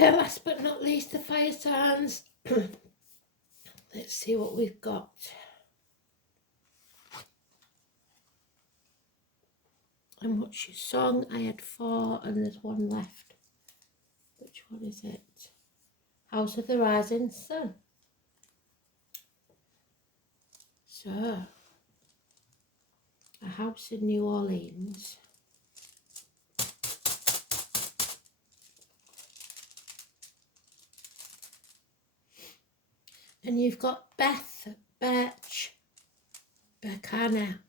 Okay, last but not least, the fire signs. Let's see what we've got. And what's your song? I had 4 and there's 1 left. Which one is it? House of the Rising Sun. So, a house in New Orleans. And you've got Beth, Birch, Berkana.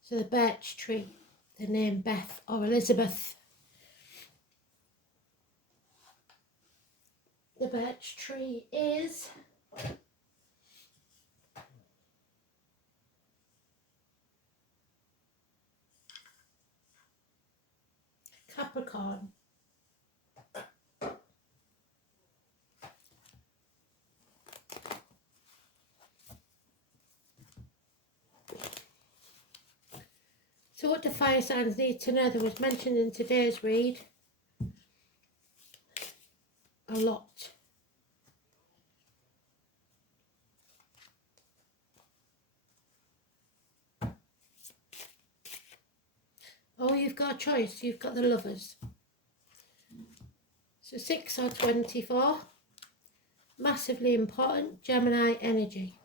So the birch tree, the name Beth or Elizabeth. The birch tree is Capricorn. So what do fire signs need to know? That was mentioned in today's read a lot. Oh, you've got a choice. You've got the Lovers. So 6 or 24. Massively important. Gemini energy.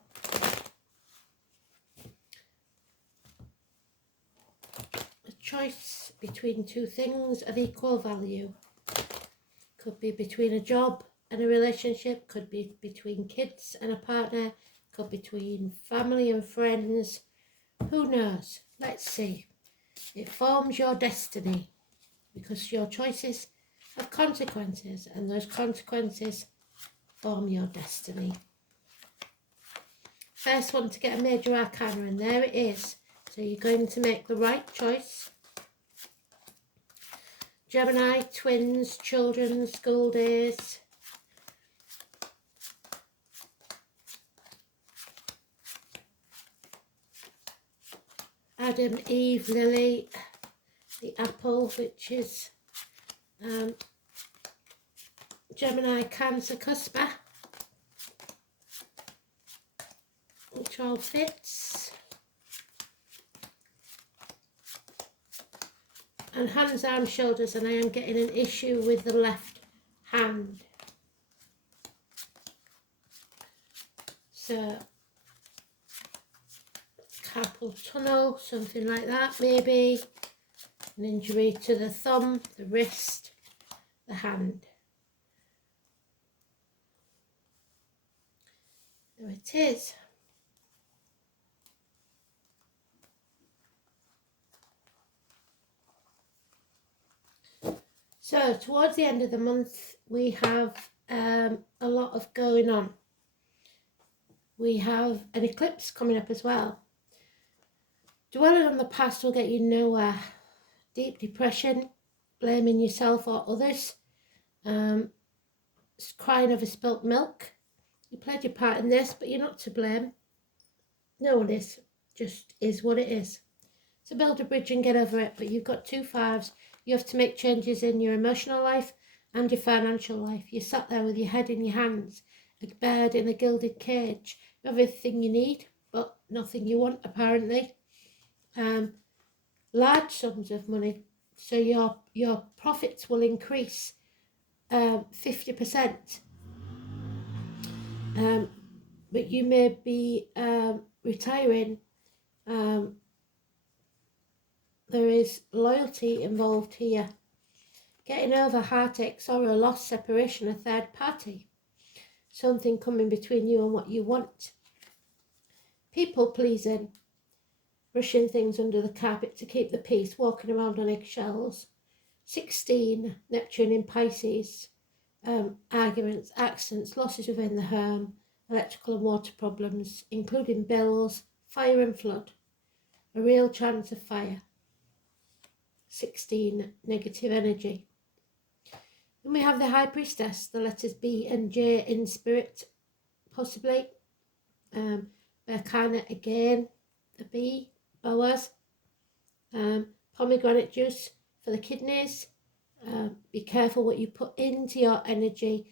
A choice between 2 things of equal value. Could be between a job and a relationship. Could be between kids and a partner. Could be between family and friends. Who knows? Let's see. It forms your destiny because your choices have consequences and those consequences form your destiny. First one to get a major arcana, and there it is. So you're going to make the right choice. Gemini, twins, children, school days. Adam, Eve, Lily, the apple, which is Gemini, Cancer, Cuspa, which all fits. And hands, arms, shoulders, and I am getting an issue with the left hand. So carpal tunnel, something like that, maybe. An injury to the thumb, the wrist, the hand. There it is. So towards the end of the month, we have a lot of going on. We have an eclipse coming up as well. Dwelling on the past will get you nowhere. Deep depression, blaming yourself or others, crying over spilt milk. You played your part in this, but you're not to blame. No one is. Just is what it is. So build a bridge and get over it, but you've got 2 5s. You have to make changes in your emotional life and your financial life. You're sat there with your head in your hands, a bird in a gilded cage. You have everything you need, but nothing you want, apparently. Large sums of money, so your profits will increase 50%. But you may be retiring. There is loyalty involved here. Getting over heartache, sorrow, loss, separation, a third party. Something coming between you and what you want. People pleasing. Brushing things under the carpet to keep the peace. Walking around on eggshells. 16, Neptune in Pisces. Arguments, accidents, losses within the home. Electrical and water problems, including bills, fire and flood. A real chance of fire. 16, negative energy. Then we have the High Priestess, the letters B and J in spirit, possibly. Berkana again, the B, Boaz. Pomegranate juice for the kidneys. Be careful what you put into your energy,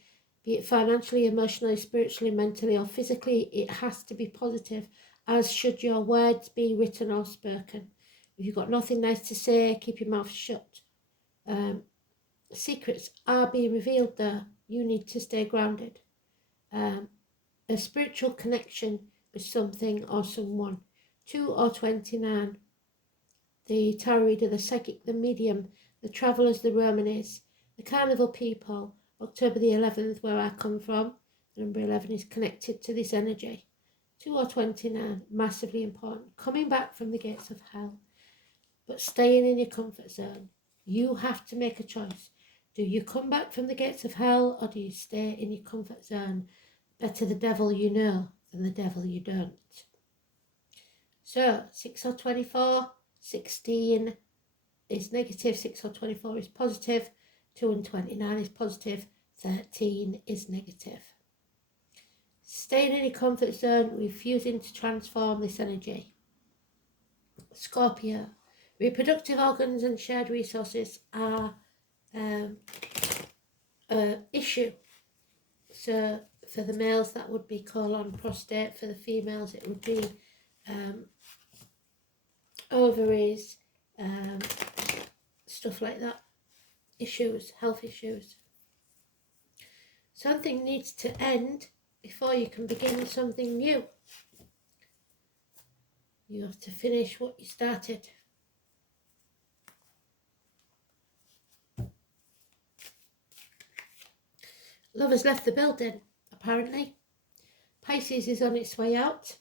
be it financially, emotionally, spiritually, mentally, or physically. It has to be positive, as should your words be, written or spoken. If you've got nothing nice to say, keep your mouth shut. Secrets are being revealed there. You need to stay grounded. A spiritual connection with something or someone. 2 or 29. The tarot reader, the psychic, the medium, the travellers, the Romanes, the carnival people. October the 11th, where I come from, the number 11 is connected to this energy. 2 or 29, massively important. Coming back from the gates of hell, but staying in your comfort zone. You have to make a choice. Do you come back from the gates of hell, or do you stay in your comfort zone? Better the devil you know than the devil you don't. So, 6 or 24, 16 is negative, 6 or 24 is positive, 2 and 29 is positive, 13 is negative. Staying in your comfort zone, refusing to transform this energy. Scorpio, reproductive organs and shared resources are an issue. So for the males that would be colon, prostate. For the females it would be ovaries, stuff like that. Issues, health issues. Something needs to end before you can begin something new. You have to finish what you started. Love has left the building, apparently. Pisces is on its way out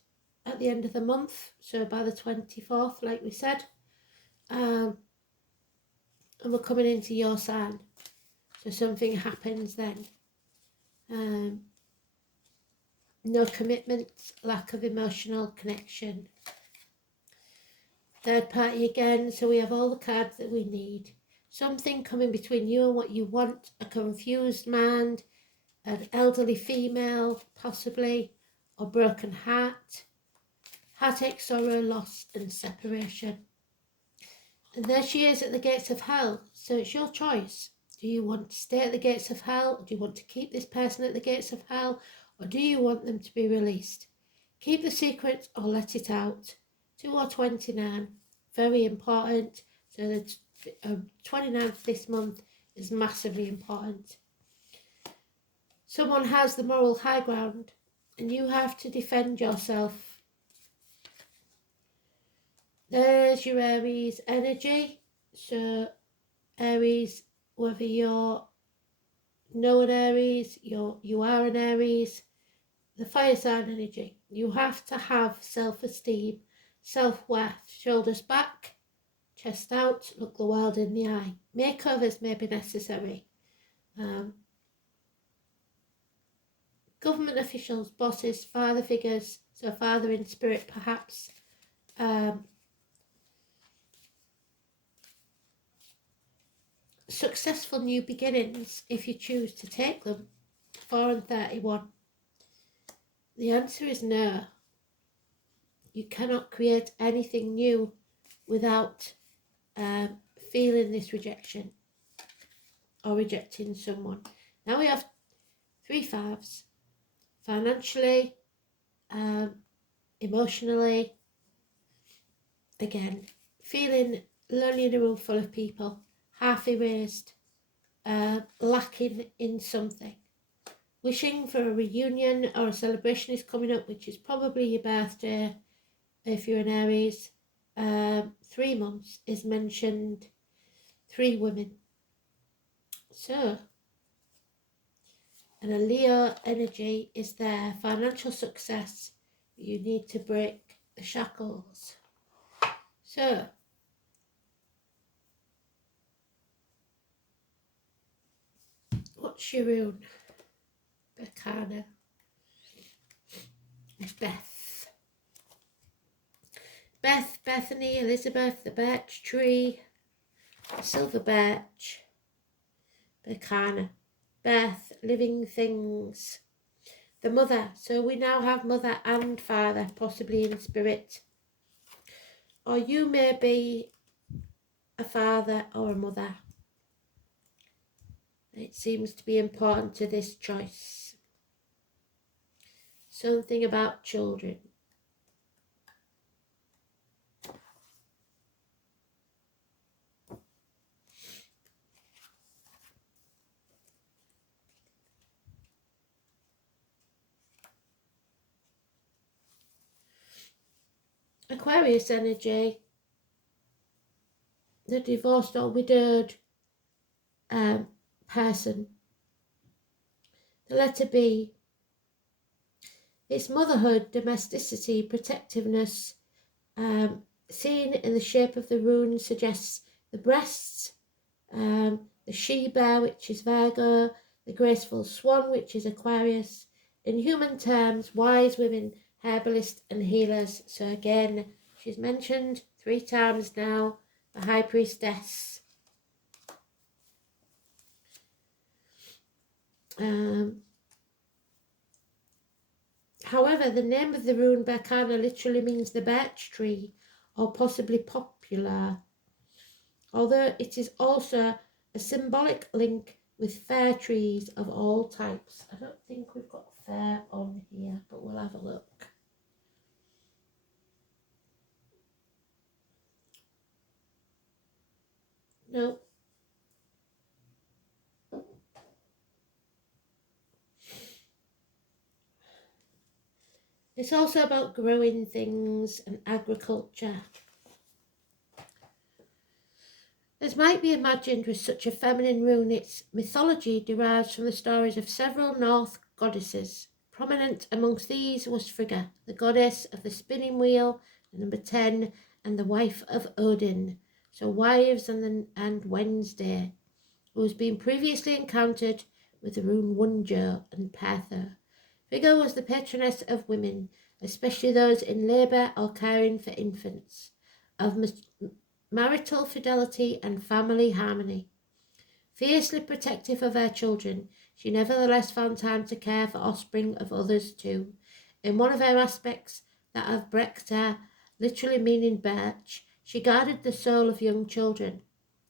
at the end of the month, so by the 24th, like we said. And we're coming into your sign, so something happens then. No commitment, lack of emotional connection. Third party again, so we have all the cards that we need. Something coming between you and what you want, a confused mind, an elderly female, possibly, or broken heart, heartache, sorrow, loss and separation. And there she is at the gates of hell, so it's your choice. Do you want to stay at the gates of hell? Do you want to keep this person at the gates of hell? Or do you want them to be released? Keep the secret or let it out. 2 or 29, very important. So the 29th this month is massively important. Someone has the moral high ground and you have to defend yourself. There's your Aries energy. So Aries, whether you're know an Aries, you are an Aries, the fire sign energy. You have to have self-esteem, self-worth, shoulders back, chest out, look the world in the eye. Makeovers may be necessary. Government officials, bosses, father figures, so father in spirit perhaps. Successful new beginnings if you choose to take them. 4 and 31. The answer is no. You cannot create anything new without feeling this rejection or rejecting someone. Now we have 3 fives. Financially, emotionally, again, feeling lonely in a room full of people, half erased, lacking in something. Wishing for a reunion or a celebration is coming up, which is probably your birthday if you're an Aries. 3 months is mentioned, 3 women. So, and a Leo energy is there. Financial success. You need to break the shackles. So, what's your rune? Becana. It's Beth. Beth, Bethany, Elizabeth, the birch tree, the silver birch, Becana. Beth, living things. The mother. So we now have mother and father, possibly in spirit. Or you may be a father or a mother. It seems to be important to this choice. Something about children. Aquarius energy. The divorced or widowed person. The letter B. It's motherhood, domesticity, protectiveness. Seen in the shape of the rune suggests the breasts, the she-bear, which is Virgo, the graceful swan, which is Aquarius. In human terms, wise women, herbalists and healers. So again, she's mentioned 3 times now, the High Priestess. However, the name of the rune Berkana literally means the birch tree, or possibly popular, although it is also a symbolic link with fair trees of all types. I don't think we've got fair on here, but we'll have a look. No. It's also about growing things and agriculture. As might be imagined with such a feminine rune, its mythology derives from the stories of several Norse goddesses. Prominent amongst these was Frigga, the goddess of the spinning wheel, number 10, and the wife of Odin, so wives and Wednesday, who has been previously encountered with the rune Wunjo and Pertha. Frigga was the patroness of women, especially those in labour or caring for infants, of marital fidelity and family harmony. Fiercely protective of her children, she nevertheless found time to care for offspring of others too. In one of her aspects, that of Brekta, literally meaning birch, she guarded the soul of young children.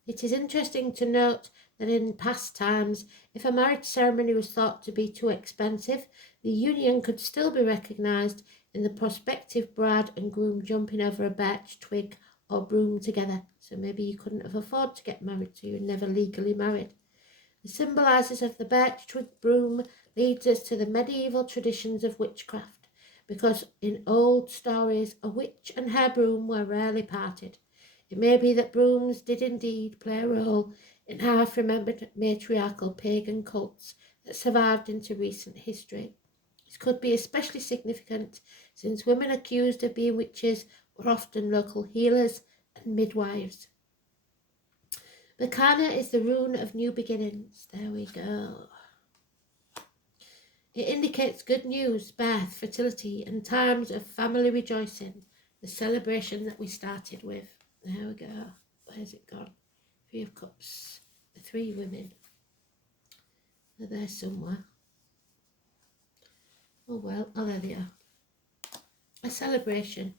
It is interesting to note that in past times, if a marriage ceremony was thought to be too expensive, the union could still be recognised in the prospective bride and groom jumping over a birch twig or broom together. So maybe you couldn't have afforded to get married, so you were never legally married. The symbolises of the birch twig broom leads us to the medieval traditions of witchcraft, because in old stories a witch and her broom were rarely parted. It may be that brooms did indeed play a role in half-remembered matriarchal pagan cults that survived into recent history. This could be especially significant since women accused of being witches were often local healers and midwives. Berkana is the rune of new beginnings. There we go. It indicates good news, birth, fertility, and times of family rejoicing, the celebration that we started with. There we go. Where's it gone? 3 of Cups. The 3 women. They're there somewhere. Oh well, oh there they are. A celebration.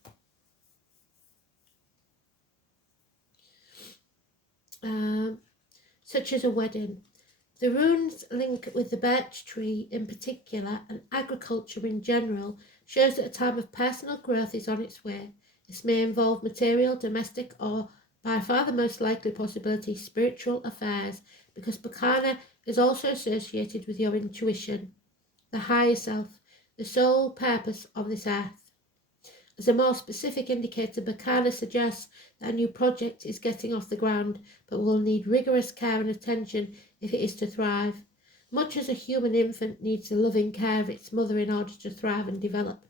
Such as a wedding. The rune's link with the birch tree in particular and agriculture in general shows that a time of personal growth is on its way. This may involve material, domestic, or by far the most likely possibility, spiritual affairs, because Berkana is also associated with your intuition, the higher self, the sole purpose of this earth. As a more specific indicator, Berkana suggests that a new project is getting off the ground, but will need rigorous care and attention if it is to thrive, much as a human infant needs the loving care of its mother in order to thrive and develop.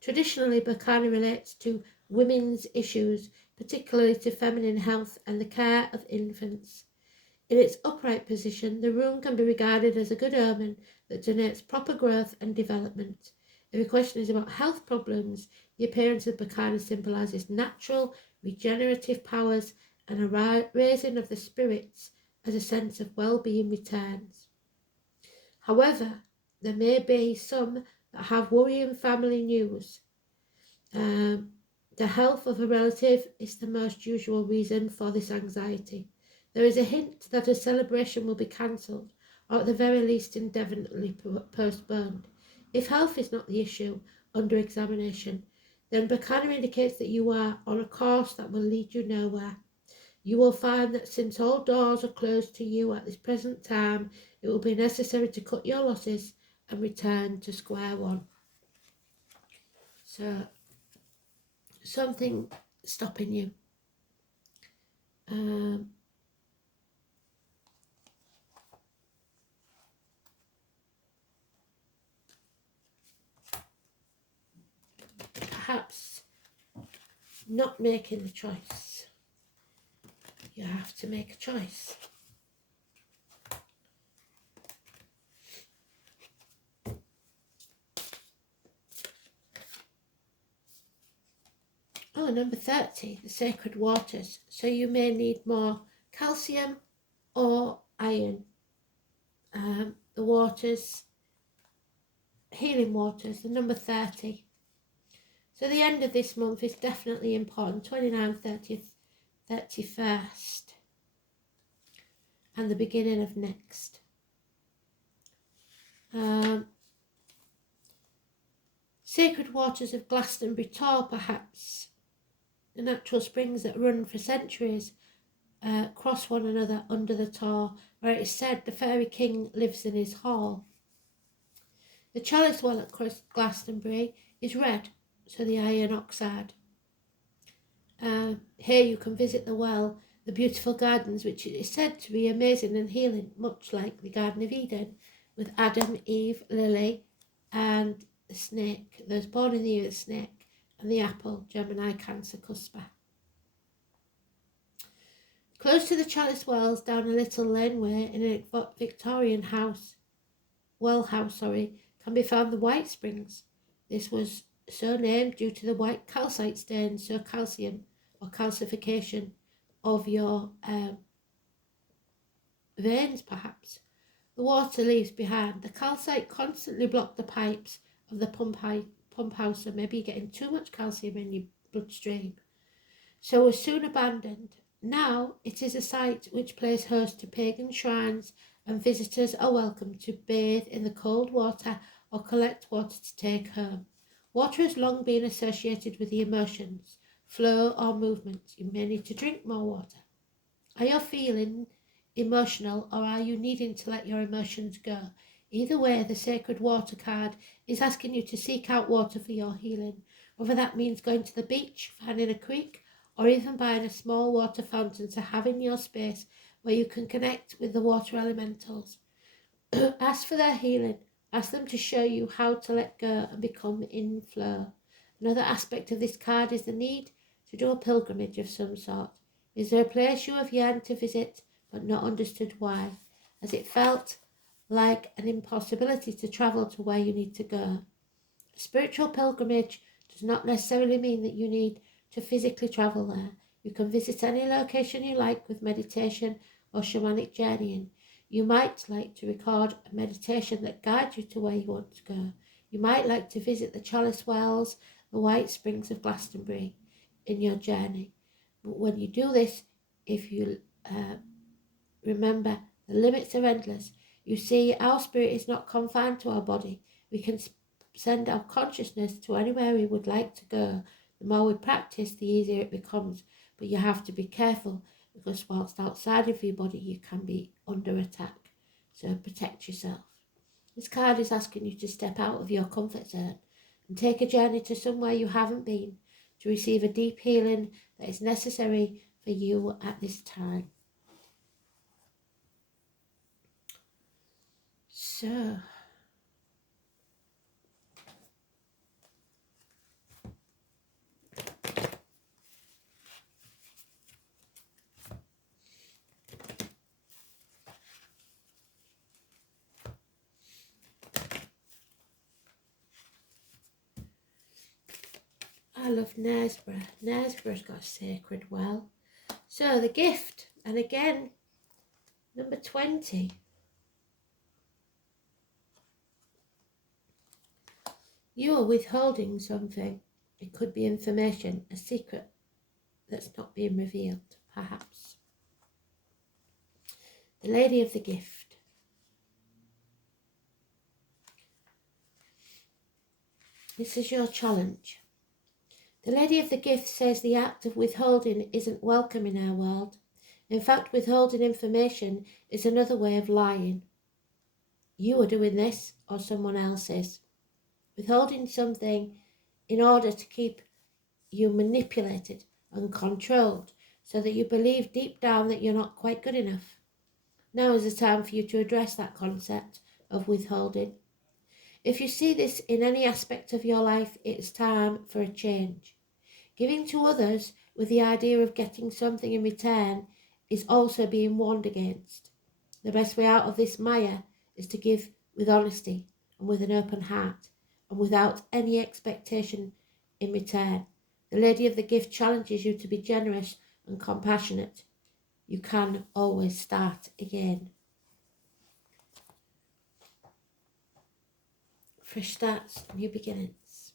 Traditionally, Berkana relates to women's issues, particularly to feminine health and the care of infants. In its upright position, the rune can be regarded as a good omen that denotes proper growth and development. If a question is about health problems, the appearance of Berkana symbolises natural, regenerative powers and a raising of the spirits as a sense of well-being returns. However, there may be some that have worrying family news. The health of a relative is the most usual reason for this anxiety. There is a hint that a celebration will be cancelled or at the very least indefinitely postponed. If health is not the issue under examination, then Berkana indicates that you are on a course that will lead you nowhere. You will find that since all doors are closed to you at this present time, it will be necessary to cut your losses and return to square one. So, something stopping you. Perhaps not making the choice. You have to make a choice. Oh, number 30, the sacred waters. So you may need more calcium or iron. The waters, healing waters, the number 30. So the end of this month is definitely important, 29th, 30th, 31st, and the beginning of next. Sacred waters of Glastonbury Tor, perhaps. The natural springs that run for centuries cross one another under the Tor, where it is said the fairy king lives in his hall. The chalice well at Glastonbury is red, so the iron oxide. Here you can visit the well, the beautiful gardens, which is said to be amazing and healing, much like the Garden of Eden, with Adam, Eve, Lily, and the snake, those born in the year of the snake, and the apple, Gemini, Cancer, Cusper. Close to the chalice wells, down a little laneway in a Victorian can be found the White Springs. This was so named due to the white calcite stains, so calcium or calcification of your veins, perhaps. The water leaves behind. The calcite constantly blocked the pipes of the pump house, so maybe you're getting too much calcium in your bloodstream. So was soon abandoned. Now it is a site which plays host to pagan shrines, and visitors are welcome to bathe in the cold water or collect water to take home. Water has long been associated with the emotions, flow or movement. You may need to drink more water. Are you feeling emotional, or are you needing to let your emotions go? Either way, the sacred water card is asking you to seek out water for your healing, whether that means going to the beach, finding a creek, or even buying a small water fountain to have in your space where you can connect with the water elementals. Ask for their healing. Ask them to show you how to let go and become in flow. Another aspect of this card is the need to do a pilgrimage of some sort. Is there a place you have yearned to visit but not understood why? Has it felt like an impossibility to travel to where you need to go? A spiritual pilgrimage does not necessarily mean that you need to physically travel there. You can visit any location you like with meditation or shamanic journeying. You might like to record a meditation that guides you to where you want to go. You might like to visit the Chalice Wells, the White Springs of Glastonbury in your journey. But when you do this, if you remember, the limits are endless. You see, our spirit is not confined to our body. We can send our consciousness to anywhere we would like to go. The more we practice, the easier it becomes. But you have to be careful, because whilst outside of your body, you can be under attack. So protect yourself. This card is asking you to step out of your comfort zone and take a journey to somewhere you haven't been, to receive a deep healing that is necessary for you at this time. So, I love Knaresborough. Knaresborough's got a sacred well. So the gift, and again, number 20. You are withholding something. It could be information, a secret that's not being revealed, perhaps. The Lady of the Gift. This is your challenge. The Lady of the Gift says the act of withholding isn't welcome in our world. In fact, withholding information is another way of lying. You are doing this, or someone else is. Withholding something in order to keep you manipulated and controlled so that you believe deep down that you're not quite good enough. Now is the time for you to address that concept of withholding. If you see this in any aspect of your life, it's time for a change. Giving to others with the idea of getting something in return is also being warned against. The best way out of this mire is to give with honesty and with an open heart and without any expectation in return. The Lady of the Gift challenges you to be generous and compassionate. You can always start again. Fresh starts, new beginnings.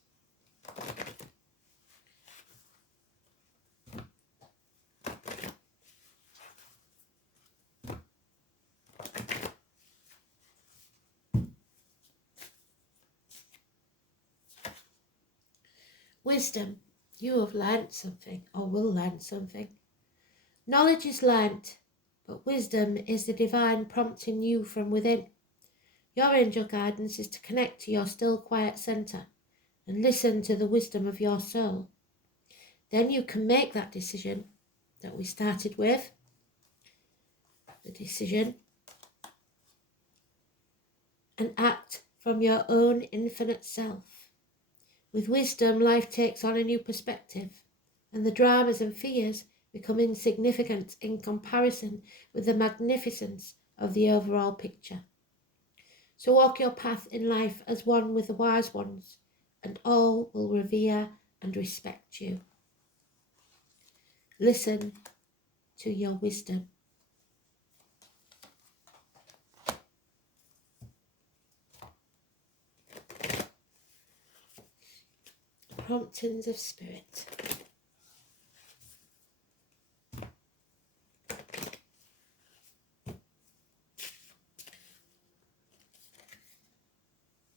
Wisdom. You have learnt something or will learn something. Knowledge is learnt, but wisdom is the divine prompting you from within. Your angel guidance is to connect to your still quiet centre and listen to the wisdom of your soul. Then you can make that decision that we started with, the decision, and act from your own infinite self. With wisdom, life takes on a new perspective, and the dramas and fears become insignificant in comparison with the magnificence of the overall picture. So walk your path in life as one with the wise ones, and all will revere and respect you. Listen to your wisdom. Promptings of Spirit.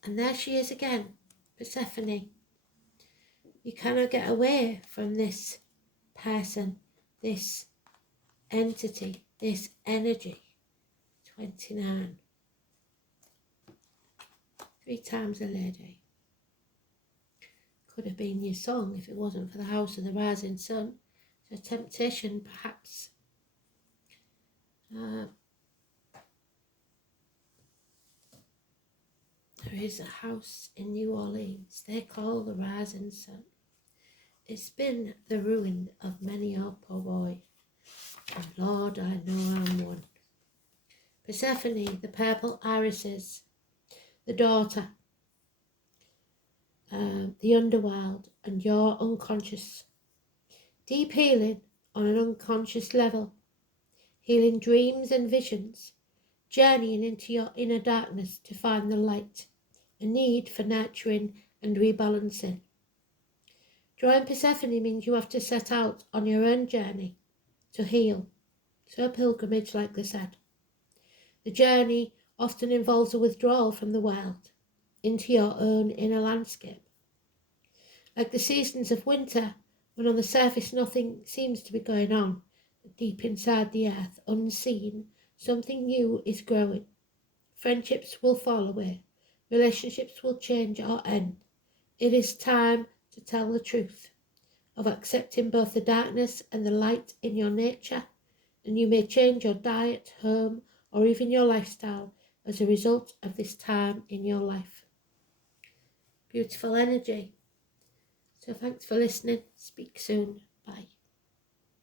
And there she is again, Persephone. You cannot get away from this person, this entity, this energy. 29. 3 times a lady. Could have been your song if it wasn't for the house of the rising sun. So temptation, perhaps. There is a house in New Orleans they call the Rising Sun. It's been the ruin of many a poor boy, and Lord, I know I'm one. Persephone, the purple irises, the daughter, the underworld, and your unconscious. Deep healing on an unconscious level, healing dreams and visions, journeying into your inner darkness to find the light, a need for nurturing and rebalancing. Drawing Persephone means you have to set out on your own journey to heal. So a pilgrimage, like they said. The journey often involves a withdrawal from the world into your own inner landscape. Like the seasons of winter, when on the surface nothing seems to be going on, but deep inside the earth, unseen, something new is growing. Friendships will fall away. Relationships will change or end. It is time to tell the truth, of accepting both the darkness and the light in your nature, and you may change your diet, home, or even your lifestyle as a result of this time in your life. Beautiful energy. So thanks for listening. Speak soon. Bye.